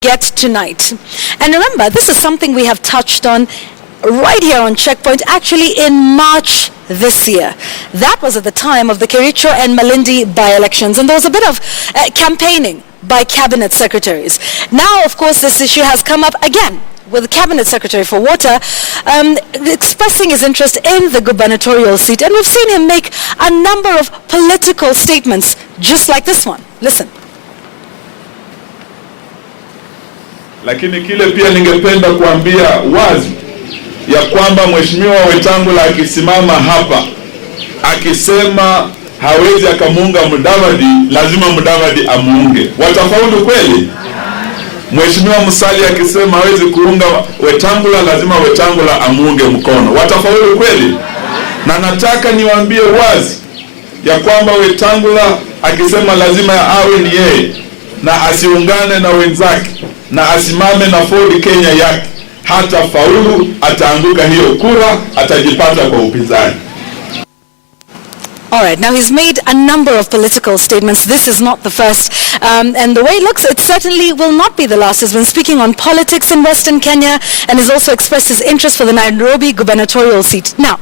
get tonight. And remember, this is something we have touched on right here on Checkpoint, actually in March this year. That was at the time of the Kericho and Malindi by-elections, and there was a bit of campaigning by cabinet secretaries. Now, of course, this issue has come up again with the Cabinet Secretary for Water expressing his interest in the gubernatorial seat, and we've seen him make a number of political statements just like this one. Listen. Lakini kile pia ningependa kuambia wazi ya kwamba Mheshimiwa Wetangula akisimama hapa akisema hawezi akamuunga Mudavadi, lazima Mudavadi amuunge. Watafaulu kweli? Mheshimiwa Musalia akisema hawezi kuunga Wetangula, lazima Wetangula amuunge mkono. Watafaulu kweli? Na nataka niwaambie wazi ya kwamba Wetangula akisema lazima awe ni yeye na asiungane na wenzake na asimame na Ford Kenya yake, hata faulu, ataanguka hiyo kura, atajipata kwa upinzani. All right, now he's made a number of political statements. This is not the first. And the way it looks, it certainly will not be the last. He's been speaking on politics in Western Kenya and has also expressed his interest for the Nairobi gubernatorial seat. Now,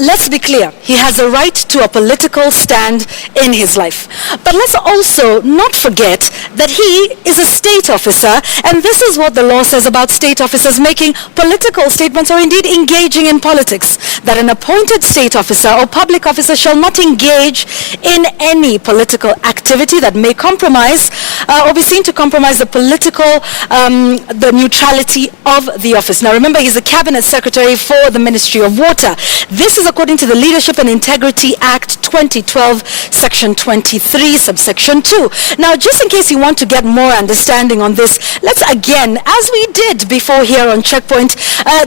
let's be clear. He has a right to a political stand in his life. But let's also not forget that he is a state officer, and this is what the law says about state officers making political statements or indeed engaging in politics, that an appointed state officer or public officer shall not engage in any political activity that may compromise or be seen to compromise the political, the neutrality of the office. Now remember, he's the Cabinet Secretary for the Ministry of Water. This is according to the Leadership and Integrity Act 2012, Section 23, subsection 2. Now, just in case you want to get more understanding on this, let's again, as we did before here on Checkpoint,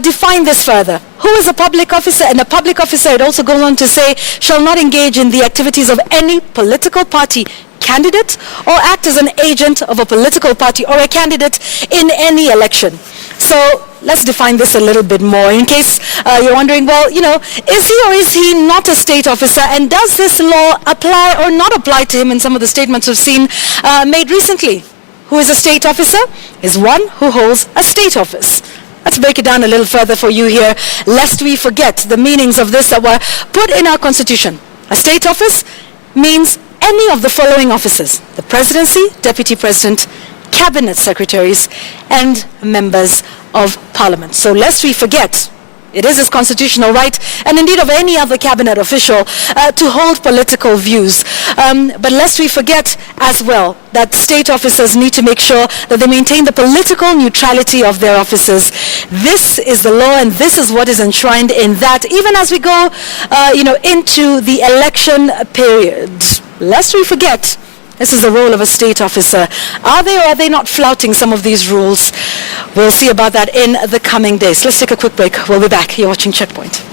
define this further. Who is a public officer? And a public officer, it also goes on to say, shall not engage in the activities of any political party candidate or act as an agent of a political party or a candidate in any election. So let's define this a little bit more in case you're wondering, well, you know, is he or is he not a state officer, and does this law apply or not apply to him in some of the statements we've seen made recently? Who is a state officer? Is one who holds a state office. Let's break it down a little further for you here, lest we forget the meanings of this that were put in our constitution. A state office means any of the following offices: the presidency, deputy president, cabinet secretaries, and members of parliament. So lest we forget, it is his constitutional right, and indeed of any other cabinet official, to hold political views. But lest we forget as well that state officers need to make sure that they maintain the political neutrality of their offices. This is the law, and this is what is enshrined in that, even as we go, into the election period. Lest we forget, this is the role of a state officer. Are they or are they not flouting some of these rules? We'll see about that in the coming days. Let's take a quick break. We'll be back. You're watching Checkpoint.